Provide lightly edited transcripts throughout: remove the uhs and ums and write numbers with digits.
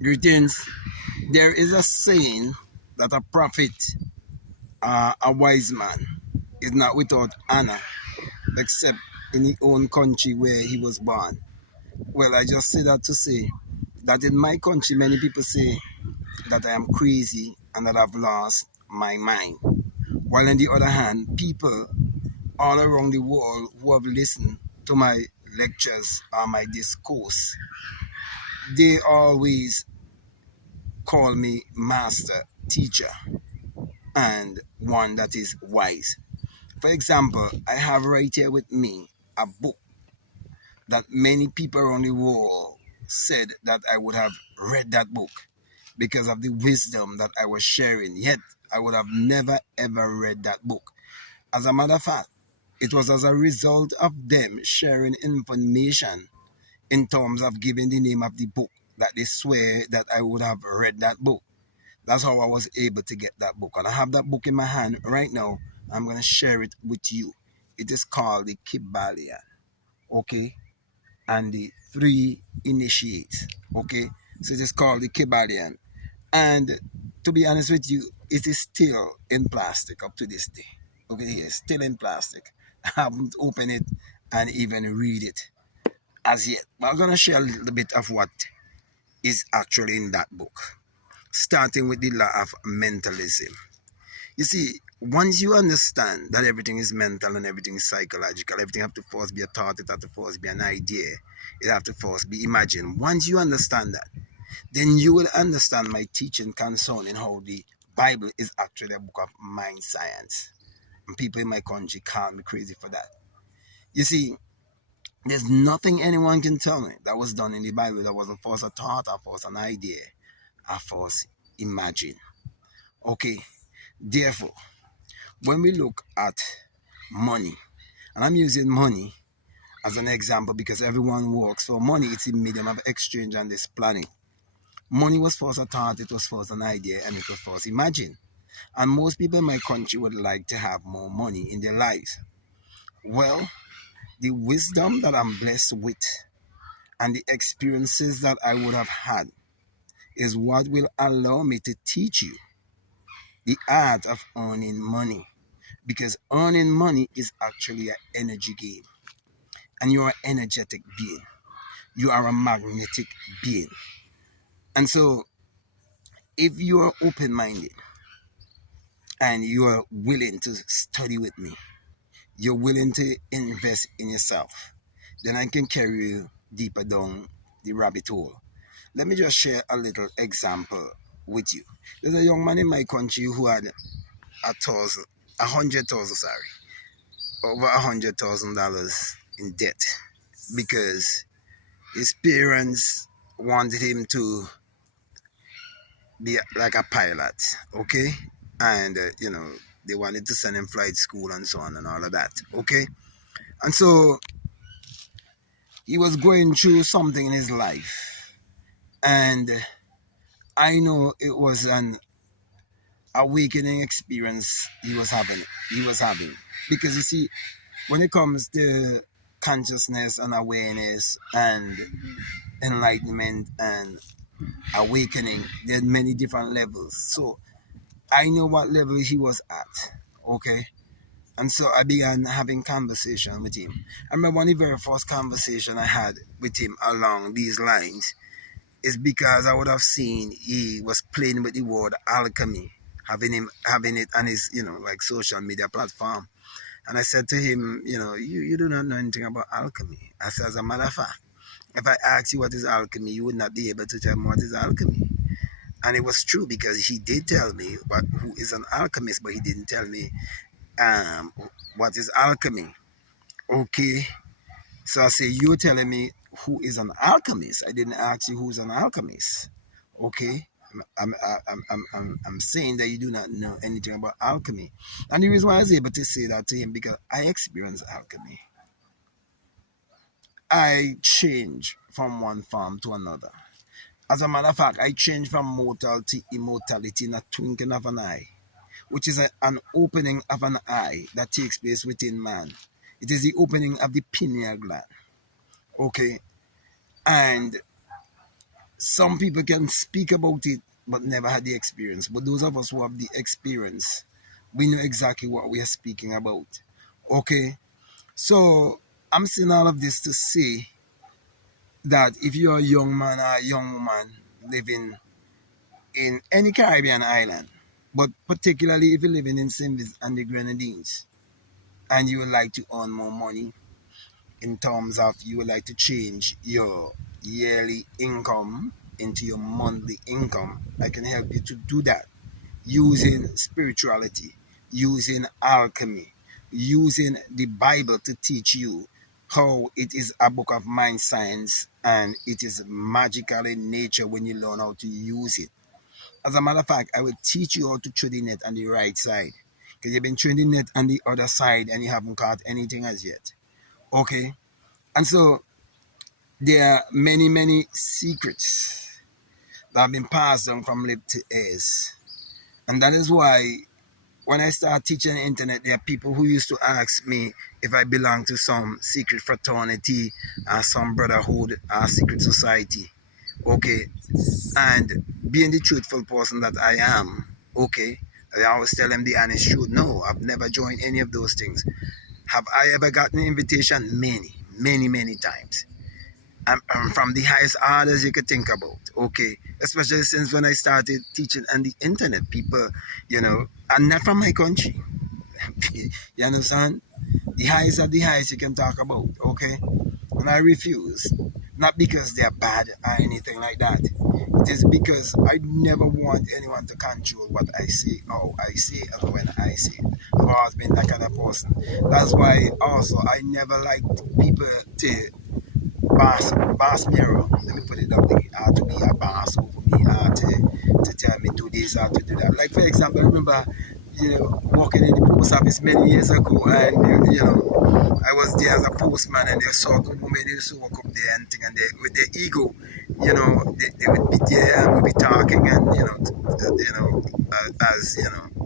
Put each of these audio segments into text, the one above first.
Greetings. There is a saying that a prophet, a wise man, is not without honor, except in his own country where he was born. Well, I just say that to say that in my country, many people say that I am crazy and that I've lost my mind. While on the other hand, people all around the world who have listened to my lectures or my discourse, they always call me master teacher and one that is wise. For example, I have right here with me a book that many people around the world said that I would have read that book because of the wisdom that I was sharing. Yet, I would have never ever read that book. As a matter of fact, it was as a result of them sharing information in terms of giving the name of the book that they swear that I would have read that book. That's how I was able to get that book. And I have that book in my hand right now. I'm going to share it with you. It is called the Kibbalia, okay? And the three initiates, okay? So it is called the Kibbalion. And to be honest with you, it is still in plastic up to this day. Okay, it's still in plastic. I haven't opened it and even read it as yet. But I'm going to share a little bit of what is actually in that book, starting with the law of mentalism. You see, once you understand that everything is mental and everything is psychological, everything have to first be a thought, it have to first be an idea, it have to first be imagined. Once you understand that, then you will understand my teaching concerning how the Bible is actually a book of mind science. And people in my country call me crazy for that. You see, there's nothing anyone can tell me that was done in the Bible that wasn't first a thought or first an idea or first imagined. Okay, therefore, when we look at money, and I'm using money as an example because everyone works for money, it's a medium of exchange on this planet. Money was first a thought, it was first an idea, and it was first imagined. And most people in my country would like to have more money in their lives. Well, the wisdom that I'm blessed with and the experiences that I would have had is what will allow me to teach you the art of earning money. Because earning money is actually an energy game. And you're an energetic being. You are a magnetic being. And so, if you are open minded and you are willing to study with me, you're willing to invest in yourself, then I can carry you deeper down the rabbit hole. Let me just share a little example with you. There's a young man in my country who had over $100,000 in debt because his parents wanted him to be like a pilot, okay? And, they wanted to send him flight school and so on and all of that, okay? And so he was going through something in his life. And I know it was an awakening experience he was having. Because you see, when it comes to consciousness and awareness and enlightenment and awakening, there are many different levels. So I know what level he was at, okay? And so I began having conversation with him. I remember one of the very first conversation I had with him along these lines is because I would have seen he was playing with the word alchemy, having it on his, like social media platform. And I said to him, you do not know anything about alchemy. I said, as a matter of fact, if I asked you what is alchemy, you would not be able to tell me what is alchemy. And it was true because he did tell me who is an alchemist, but he didn't tell me um, what is alchemy. Okay. So I say, you're telling me who is an alchemist. I didn't ask you who's an alchemist. Okay. I'm saying that you do not know anything about alchemy. And the reason why I was able to say that to him because I experienced alchemy. I changed from one form to another. As a matter of fact, I changed from mortal to immortality in a twinkling of an eye, which is an opening of an eye that takes place within man. It is the opening of the pineal gland. Okay. And some people can speak about it but never had the experience. But those of us who have the experience, we know exactly what we are speaking about. Okay, so I'm saying all of this to say that if you're a young man or a young woman living in any Caribbean island, but particularly if you're living in St. Vincent and the Grenadines, and you would like to earn more money in terms of you would like to change your yearly income into your monthly income, I can help you to do that using spirituality, using alchemy, using the Bible to teach you how it is a book of mind science and it is magical in nature when you learn how to use it. As a matter of fact, I will teach you how to trade the net on the right side because you've been trading net on the other side and you haven't caught anything as yet. Okay? And so there are many, many secrets that have been passed down from lip to ears. And that is why when I start teaching the internet, there are people who used to ask me if I belong to some secret fraternity or some brotherhood or secret society. Okay. And being the truthful person that I am, okay, I always tell them the honest truth. No, I've never joined any of those things. Have I ever gotten an invitation? Many, many, many times. I'm from the highest orders you could think about, okay? Especially since when I started teaching on the internet, people, are not from my country. You understand? The highest of the highest you can talk about, okay? And I refuse. Not because they're bad or anything like that. It is because I never want anyone to control what I say, how I say it, or when I say it. I've always been that kind of person. That's why also I never liked people to boss me around. Let me put it that way. To be a boss over me, to tell me do this, to do that. Like for example, I remember, working in the post office many years ago, and I was there as a postman, and they saw the women they used to walk up there and thing, and they, with their ego, they would be there and we'd be talking, and as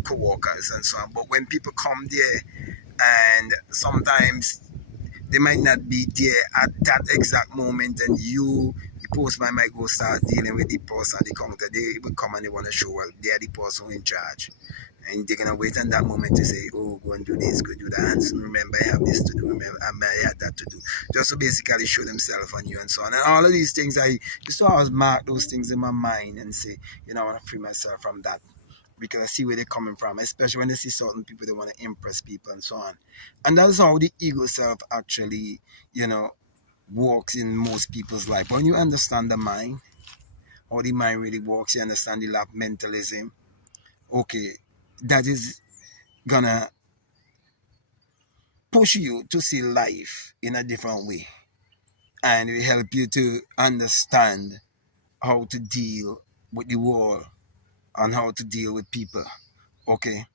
co-workers and so on. But when people come there, and sometimes they might not be there at that exact moment, and the postman, might go start dealing with the person at the counter. They will come and they want to show, well, they are the person in charge. And they're gonna wait on that moment to say, oh, go and do this, go do that. And so remember, I have this to do. Remember, I had that to do. Just to basically show themselves on you and so on. And all of these things, I used to always mark those things in my mind and say, I want to free myself from that because I see where they're coming from, especially when they see certain people, they want to impress people and so on. And that's how the ego self actually, works in most people's life. When you understand the mind, how the mind really works, you understand the law of mentalism, okay, that is gonna push you to see life in a different way. And it will help you to understand how to deal with the world and how to deal with people. Okay.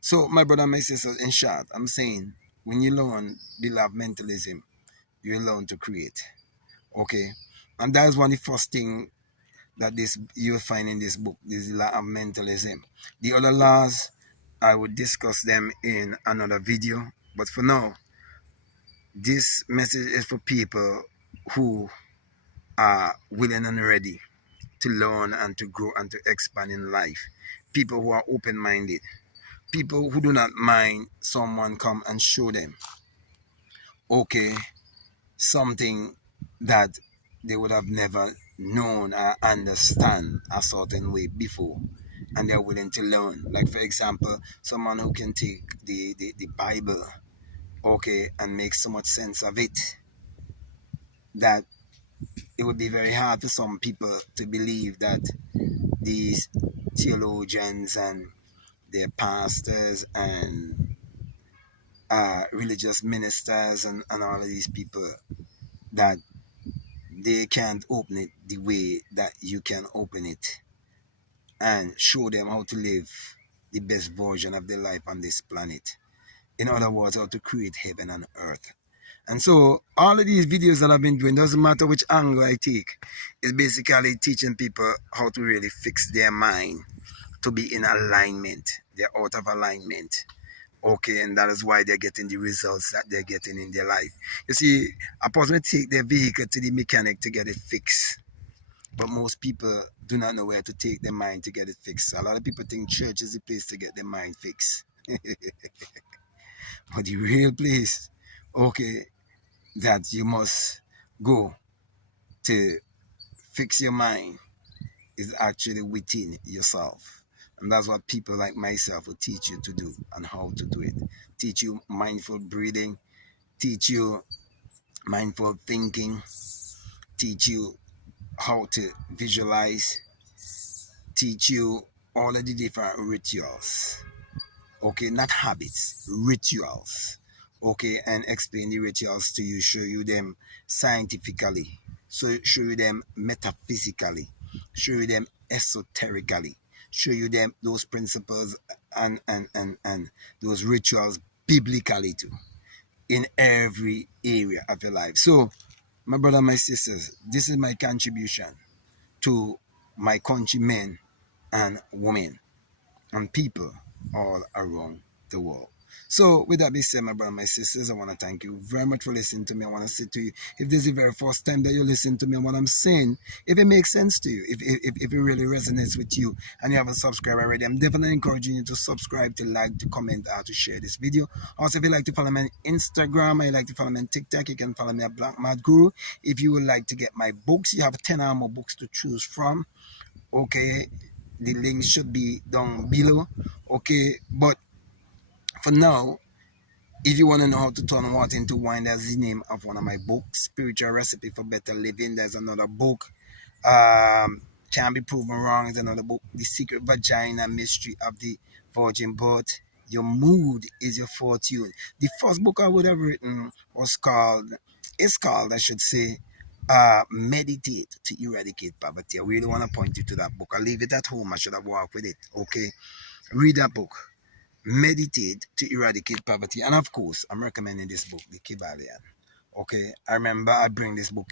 So, my brother, my sister, in short, I'm saying when you learn the law of mentalism, you learn to create. Okay. And that's one of the first thing that this you'll find in this book, this law of mentalism. The other laws, I would discuss them in another video. But for now, this message is for people who are willing and ready to learn and to grow and to expand in life. People who are open-minded. People who do not mind someone come and show them, okay, something that they would have never known or understand a certain way before, and they're willing to learn. Like for example, someone who can take the Bible, okay, and make so much sense of it that it would be very hard for some people to believe that these theologians and their pastors and religious ministers and all of these people, that they can't open it the way that you can open it and show them how to live the best version of their life on this planet. In other words, how to create heaven and earth. And so all of these videos that I've been doing, doesn't matter which angle I take, is basically teaching people how to really fix their mind to be in alignment. They're out of alignment. Okay, and that is why they're getting the results that they're getting in their life. You see, a person will take their vehicle to the mechanic to get it fixed. but most people do not know where to take their mind to get it fixed. A lot of people think church is the place to get their mind fixed. But the real place, okay, that you must go to fix your mind is actually within yourself. And that's what people like myself will teach you to do and how to do it. Teach you mindful breathing, teach you mindful thinking, teach you how to visualize, teach you all of the different rituals. Okay, not habits, rituals. Okay, and explain the rituals to you, show you them scientifically, so show you them metaphysically, show you them esoterically, show you them those principles and those rituals biblically too, in every area of your life. So, my brother, my sisters, this is my contribution to my countrymen and women and people all around the world. So, with that being said, my brother, my sisters, I want to thank you very much for listening to me. I want to say to you, if this is the very first time that you listen to me and what I'm saying, if it makes sense to you, if it really resonates with you and you haven't subscribed already, I'm definitely encouraging you to subscribe, to like, to comment, or to share this video. Also, if you like to follow me on Instagram, or you like to follow me on TikTok, you can follow me at Black Mad Guru. If you would like to get my books, you have 10 or more books to choose from. Okay, the link should be down below. Okay, but for now, if you want to know how to turn water into wine, that's the name of one of my books, Spiritual Recipe for Better Living. There's another book, Can Be Proven Wrong, is another book, The Secret Vagina Mystery of the Virgin Birth. Your mood is your fortune. The first book I would have written is called, I should say, Meditate to Eradicate Poverty. I really want to point you to that book. I leave it at home. I should have walked with it. Okay, read that book. Meditate to Eradicate Poverty. And of course, I'm recommending this book, The Kybalion. Okay, I remember I bring this book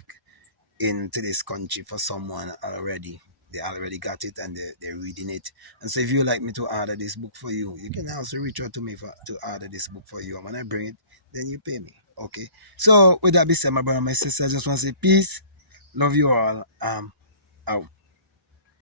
into this country for someone already. They already got it and they're reading it. And so if you like me to order this book for you, you can also reach out to me to order this book for you. And when I bring it, then you pay me. Okay. So with that being said, my brother and my sister, I just want to say peace. Love you all. Out.